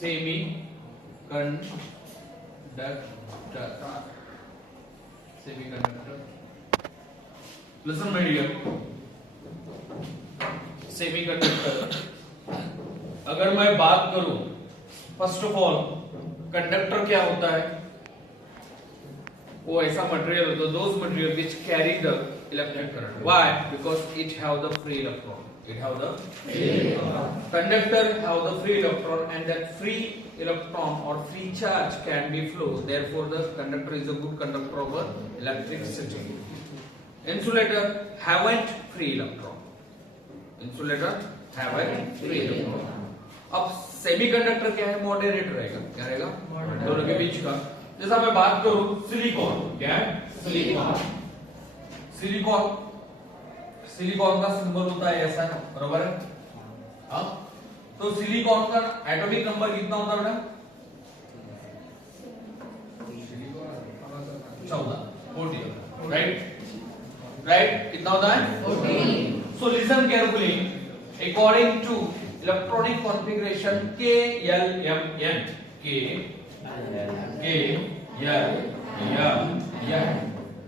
Semi conductor, semiconductor. Listen my dear, semiconductor अगर मैं बात करूं, फर्स्ट ऑफ ऑल कंडक्टर क्या होता है? वो ऐसा मटेरियल होता है, those material which carry the electric current. Why? Because it have the free electron. It have the free electron. Conductor have the free electron, and that free electron or free charge can be flow. Therefore, the conductor is a good conductor of electricity. Insulator haven't free electron. Insulator haven't free electron. अब semiconductor क्या है? Moderate रहेगा। क्या रहेगा? दोनों के बीच का। जैसा मैं बात करूं सिलिकॉन, क्या है? सिलिकॉन। सिलिकॉन, सिलिकॉन का सिंबल होता है ऐसा, बरोबर है? हाँ, तो सिलिकॉन का एटॉमिक नंबर कितना होता है बेटा? 14, राइट? राइट, कितना होता है? 14। So listen carefully, according to electronic configuration KLMN,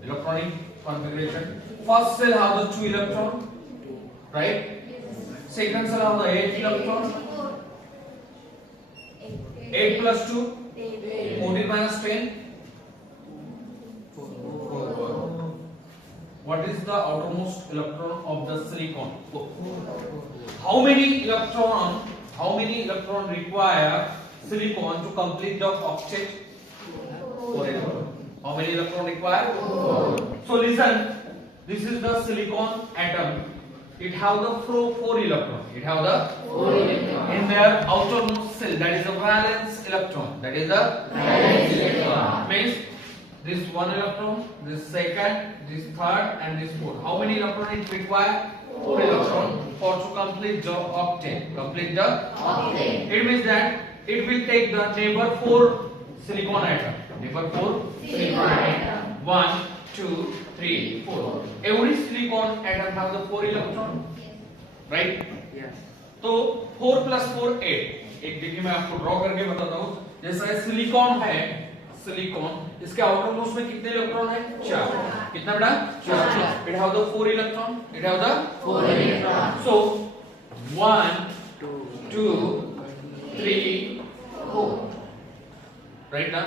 electronic configuration. First cell have the 2 electron, right? Second cell have the 8 electron. 8 plus 2, 14 minus 10. What is the outermost electron of the silicon? How many electron require silicon to complete the octet? 4 electron. How many electron required? 4. So listen, this is the silicon atom. It have the 4 electron. It have the 4 electron in their outermost cell. That is the valence electron. That is the valence electron. Means this 1 electron, this second, this third, and this fourth. How many electron it require? 4 electron for to complete the octet. Complete the octet. It means that it will take the neighbor 4 silicon atom. Neighbor 4 silicon atom. 1, 2, 3, 4. Every silicon atom has the 4 electron, right? Yes. तो 4 plus 4 8. एक देखिए मैं आपको draw करके बताता हूँ। जैसा silicon है, सिलिकॉन इसके आउटर मोस्ट में कितने इलेक्ट्रॉन है? 4। कितना बेटा? 4। It have the 4 electron. It have the 4 electron. So 1, 2, 3, 4. Right now,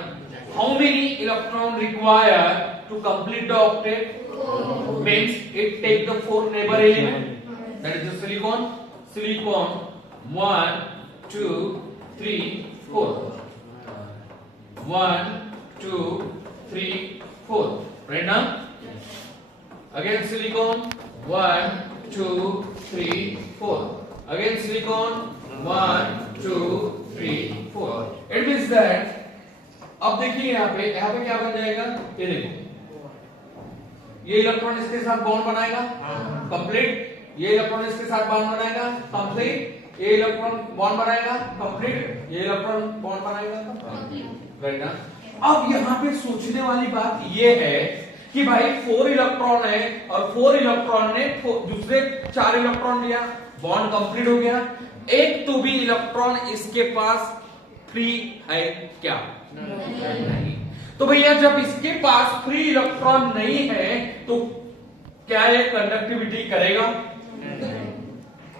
how many electron required to complete the octet? 4. Means it take the 4 neighbor element. That is the silicon. Silicon 1, 2, 3, 4. 1, 2, 3, 4. Right now, again silicon 1, 2, 3, 4. Again silicon 1, 2, 3, 4. It means that अब देखिए यहाँ पे क्या बन जाएगा? ये देखो, ये इलेक्ट्रॉन इसके साथ बॉन्ड बनाएगा, कंप्लीट। ये इलेक्ट्रॉन इसके साथ बॉन्ड बनाएगा, कंप्लीट। ये इलेक्ट्रॉन बॉन्ड बनाएगा, कंप्लीट। ये इलेक्ट्रॉन बॉन्ड बनाएगा, कंप्लीट। राइट ना? अब यहाँ पे सोचने वाली बात ये है कि भाई 4 इलेक्ट्रॉन है और 4 इलेक्ट्रॉन ने दूसरे 4 इलेक्ट्रॉन लिया, बॉन्ड कंप्लीट हो गया। एक तो भी इलेक्ट्रॉन इसके पास फ्री है क्या? नहीं। तो भैया जब इसके पास फ्री इलेक्ट्रॉन नहीं है तो क्या ये कंडक्टिविटी करेगा?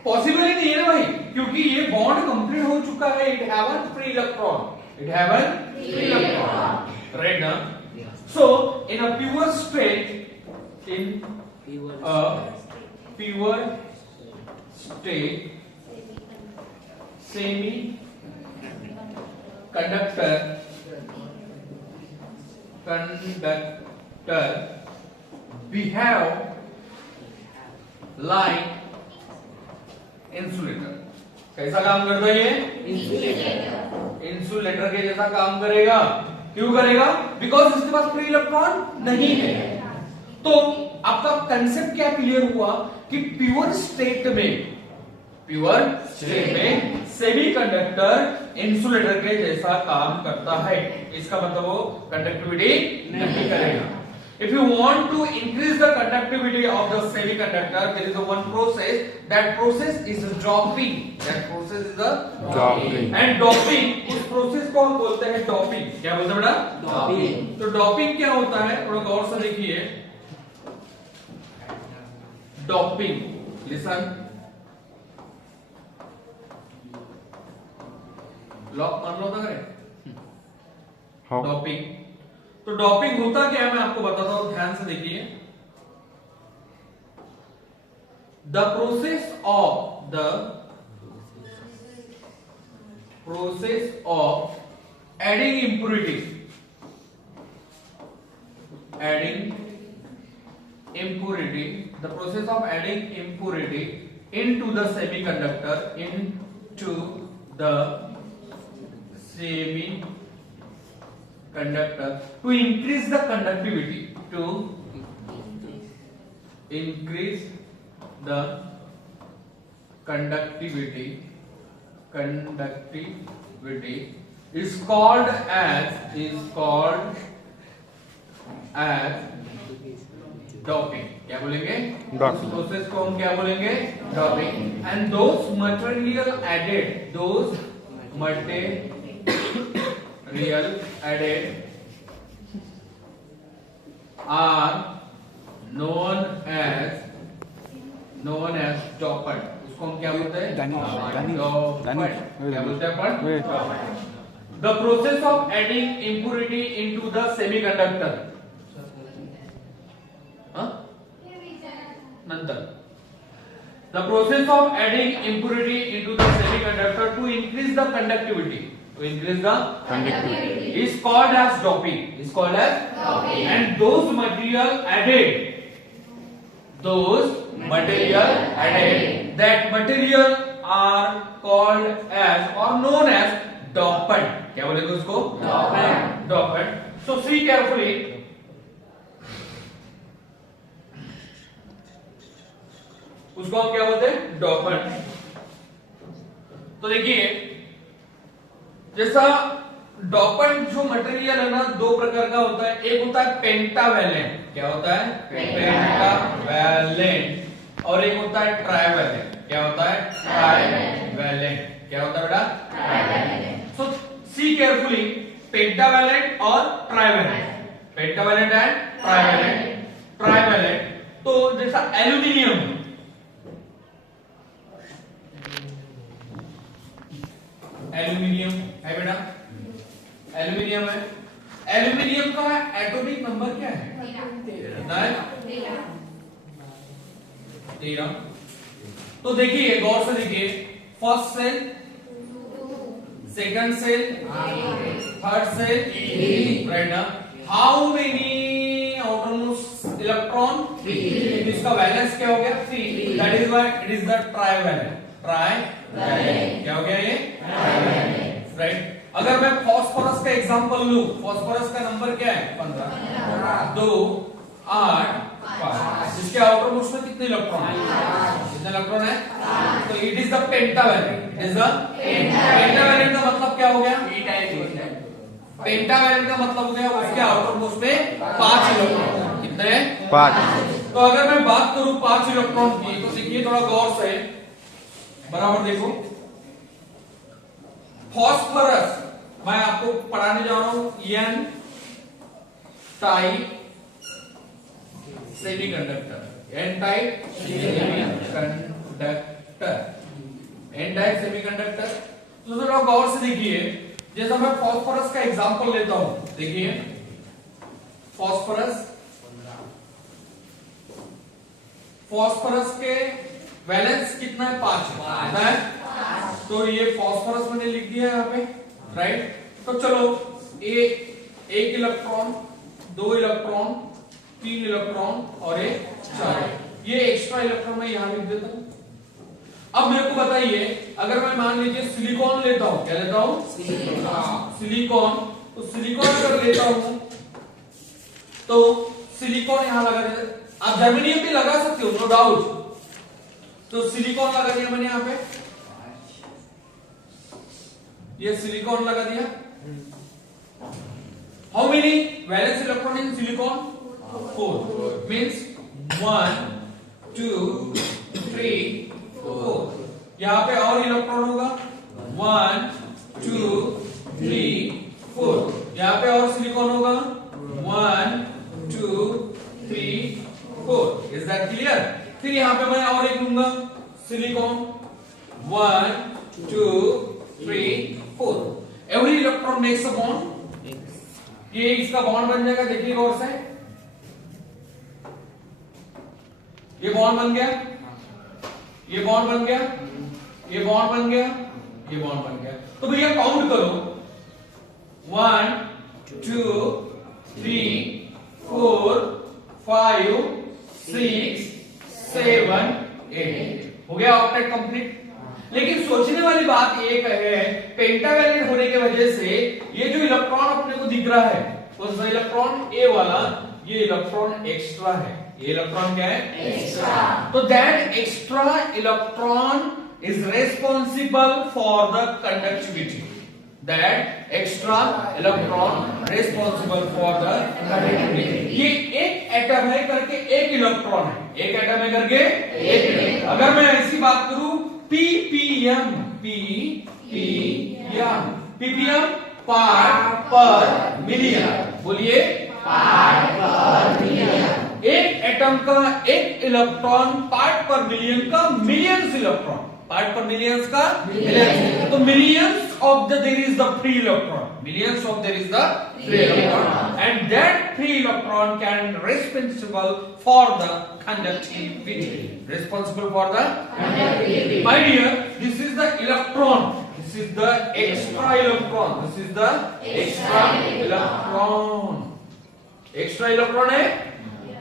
पॉसिबल ही नहीं है ना भाई, क्योंकि ये बॉन्ड कंप्लीट हो चुका है। It haven't free electron, it haven't free electron, right ना? So in a pure state, in a pure state, semi conductor behave like insulator. कैसा काम करता है ये? इंसुलेटर के जैसा काम करेगा। क्यों करेगा? बिकॉज इसके पास फ्री इलेक्ट्रॉन नहीं है। तो आपका कंसेप्ट क्या क्लियर हुआ कि प्योर स्टेट में सेमीकंडक्टर इंसुलेटर के जैसा काम करता है। इसका मतलब वो कंडक्टिविटी नहीं करेगा। If you want to increase the conductivity of the semiconductor, there is a one process. That process is doping. That process is a Doping. And doping, उस process को हम बोलते हैं doping. क्या बोलते हैं बेटा? Doping. तो doping क्या होता है? थोड़ा गौर से देखिए. Doping. Listen. लॉक मान लो था हाँ। डॉपिंग. तो डॉपिंग होता क्या है मैं आपको बताता हूं, ध्यान से देखिए. The process of adding impurity into the semiconductor to increase the conductivity is called as doping. क्या बोलेंगे? Doping. उस प्रोसेस को हम क्या बोलेंगे? Doping. And those material added are known as dopant. उसको हम क्या बोलते हैं? Dopant. क्या बोलते हैं अपन? The process of adding impurity into the semiconductor. नंतर. The process of adding impurity into the semiconductor to increase the conductivity. Is called as doping. And those material added, that material are called as or known as dopant. क्या बोलेंगे उसको? Dopant. So see carefully. उसको हम क्या बोलते हैं? डॉपेंट. तो देखिए, जैसा डॉपेंट जो मटेरियल है ना, दो प्रकार का होता है. एक होता है पेंटावैलेंट. क्या होता है? पेंटावैलेंट. और एक होता है ट्राइवैलेंट. क्या होता है? ट्राइवैलेंट. क्या होता है बेटा? Trivalent. So see carefully, pentavalent और trivalent. Pentavalent and trivalent. Trivalent तो जैसा एल्यूमिनियम है बेटा. एल्यूमिनियम है. एल्यूमिनियम का एटॉमिक नंबर क्या है? 13. तो देखिए, गौर से देखिए, first shell, second shell, third shell, right ना. How many outermost electron? 3. इसका वैलेंस क्या हो गया? 3. That is why it is the trivalent. क्या हो गया ये? राइट. अगर मैं फास्फोरस का एग्जांपल लूं, फास्फोरस का नंबर क्या है? 15. 2, 8, 5. इसके आउटर मोस्ट में कितने इलेक्ट्रॉन है? कितने इलेक्ट्रॉन है? तो it is the pentavalent. Pentavalent का मतलब क्या हो गया? पेंटावैलेंट का मतलब हो गया उसके आउटर मोस्ट में 5 इलेक्ट्रॉन. कितने? 5. तो अगर मैं बात करूं 5 इलेक्ट्रॉन की, तो देखिए थोड़ा गौर से, बराबर देखो. फास्फोरस मैं आपको पढ़ाने जा रहा हूं. N type semiconductor. N type semiconductor. तो जरा गौर से देखिए, जैसा मैं फास्फोरस का एग्जांपल लेता हूं. देखिए, फास्फोरस के वैलेंस कितना है? 5 है. तो ये फास्फोरस मैंने लिख दिया यहाँ पे, राइट. तो चलो, एक इलेक्ट्रॉन, 2 इलेक्ट्रॉन, 3 इलेक्ट्रॉन और एक 4. ये एक्स्ट्रा इलेक्ट्रॉन मैं यहाँ लिख देता हूँ. अब मेरे को बताइए, अगर मैं मान लीजिए सिलिकॉन लेता हूँ. क्या लेता हूँ? सिलिकॉन. तो सिलिकॉन अगर लेता हूँ तो सिलिकॉन यहाँ लगा देते. आप जर्मेनियम भी लगा सकते हो, नो डाउट. तो सिलिकॉन लगा दिया मैंने यहाँ पे. ये सिलिकॉन लगा दिया. How many valence electron in silicon? 4 means 1 2 3 4। यहाँ पे और इलेक्ट्रॉन होगा 1 2 3 4। यहाँ पे और सिलिकॉन होगा 1 2 3 4। Is that clear? फिर यहाँ पे मैं और एक लूंगा silicon 1 2 3 4। Every electron makes a bond. ये इसका बॉन्ड बन जाएगा, देखिए गौर से, ये बॉन्ड बन गया, ये बॉन्ड बन गया, ये बॉन्ड बन गया, ये बॉन्ड बन गया। तो भैया काउंट करो 1 2 3 4 5 6 7 8। हो गया ऑक्टेट कंप्लीट। लेकिन सोचने वाली बात एक है, पेंटावैलेंट होने की वजह से ये जो इलेक्ट्रॉन अपने को दिख रहा है, कौन सा इलेक्ट्रॉन? ए वाला, ये इलेक्ट्रॉन एक्स्ट्रा है। ये इलेक्ट्रॉन क्या है? एक्स्ट्रा। तो that extra electron is responsible for the conductivity. That extra electron responsible for the conductivity. ये एक एटम है करके एक इलेक्ट्रॉन है, एक एटम है करके एक। अगर मैं ऐसी बात करूं ppm, ppm part per million, बोलिए पार्ट पर मिलियन। एक एटम का एक इलेक्ट्रॉन पार्ट पर मिलियन का millions electron, part per millions का मिलियंस। तो millions of the there is the free electron, millions of there is the free electron, and that free electron can responsible for the conductivity, responsible for the conductivity. My dear, this is the electron, this is the extra electron, this is the extra electron, extra electron है।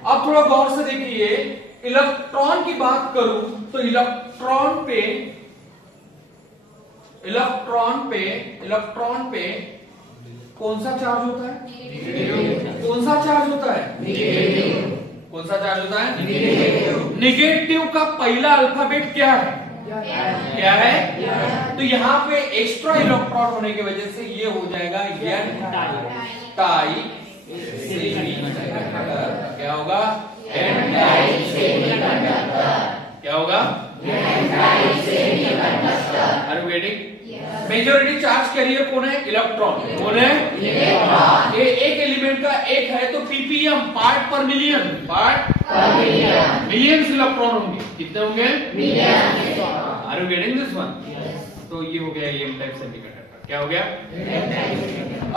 अब थोड़ा गौर से देखिए, electron की बात करूं तो electron पे कौन सा चार्ज होता है? नेगेटिव। कौन सा चार्ज होता है? नेगेटिव। कौन सा चार्ज होता है? नेगेटिव। नेगेटिव का पहला अल्फाबेट क्या है? क्या है? तो यहाँ पे एक्स्ट्रा इलेक्ट्रॉन होने की वजह से ये हो जाएगा एन टाई सेमीकंडक्टर। क्या होगा? N type semiconductor. क्या होगा? N type semiconductor. Are you getting? Majority charge carrier कौन है? इलेक्ट्रॉन। कौन है? इलेक्ट्रॉन। ये एक एलिमेंट का एक है तो ppm, part per million, part per million, millions electron होंगे। कितने होंगे? Millions. Are you getting this one? तो ये हो गया एन टाइप सेमीकंडक्टर। क्या हो गया?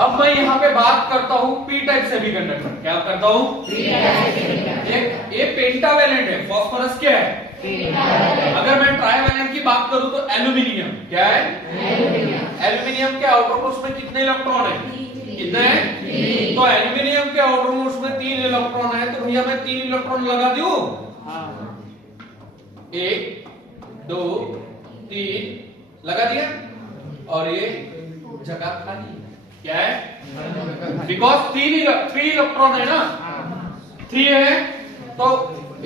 अब मैं यहाँ पे बात करता हूँ पी टाइप सेमीकंडक्टर। क्या करता हूँ? P type semiconductor. ये पेंटावैलेंट है, फास्फोरस क्या है? अगर मैं ट्राइवैलेंट की बात करूं तो एल्यूमिनियम। क्या है? एल्यूमिनियम के आउटर मोस्ट में कितने इलेक्ट्रॉन है? कितने हैं? तो एल्यूमिनियम के आउटर मोस्ट में 3 इलेक्ट्रॉन है, तो भैया मैं 3 इलेक्ट्रॉन लगा दूं? 1 2 3 लगा दिया, और ये जगह खाली। क्या है? बिकॉज 3 इलेक्ट्रॉन है ना, 3 है, तो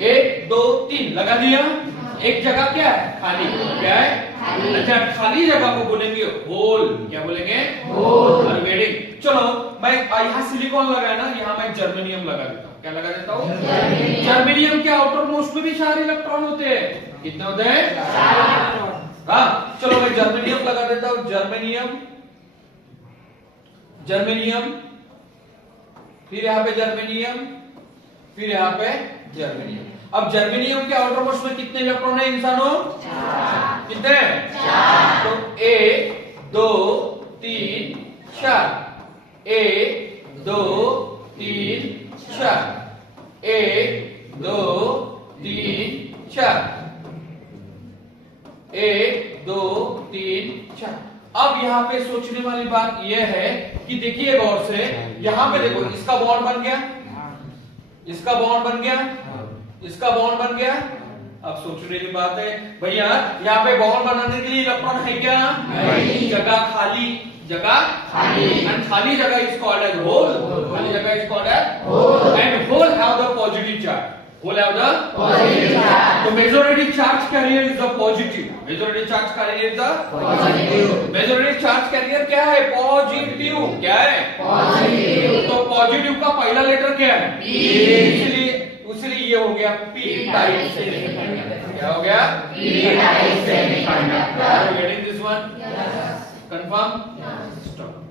1 2 3 लगा दिया। एक जगह क्या है? खाली। क्या है? अच्छा, खाली जगह को बोलेंगे होल। क्या बोलेंगे? होल। वेडिंग। चलो मैं यहाँ सिलिकॉन लगा ना, यहाँ मैं जर्मेनियम लगा देता हूँ। क्या लगा देता हूँ? जर्मेनियम के आउटर मोस्ट में भी 4 इलेक्ट्रॉन होते हैं। कितने होते हैं? 4। हाँ, चलो मैं जर्मेनियम लगा देता हूँ। जर्मेनियम, फिर यहाँ पे जर्मेनियम, फिर यहाँ पे जर्मेनियम। अब जर्मेनियम के आउटर मोस्ट में कितने इलेक्ट्रॉन है इंसानों? 4। कितने? 4। तो 1 2 3 4, 1 2 3 4, 1 2 3 4, 1 2 3 4। अब यहाँ पे सोचने वाली बात यह है कि देखिए गौर से, यहाँ पे देखो, इसका बॉन्ड बन गया, इसका बॉन्ड बन गया, इसका बॉन्ड बन गया। अब सोचने की बात है भैया, यहाँ पे बॉन्ड बनाने के लिए इलेक्ट्रॉन है क्या? नहीं। जगह खाली, जगह खाली, एंड खाली जगह इज कॉल्ड एज होल। खाली जगह is called as hole, and hole have the positive charge. will have the positive charge. So majority charge carrier is the positive. Majority charge carrier is the positive. Majority charge carrier क्या है? Positive. क्या है? Positive. तो positive का पहला letter क्या है? P. इसलिए ये हो गया P टाइप सेमीकंडक्टर. क्या हो गया? P type semiconductor. Are you getting this one? Yes. Confirm? Yes. Stop.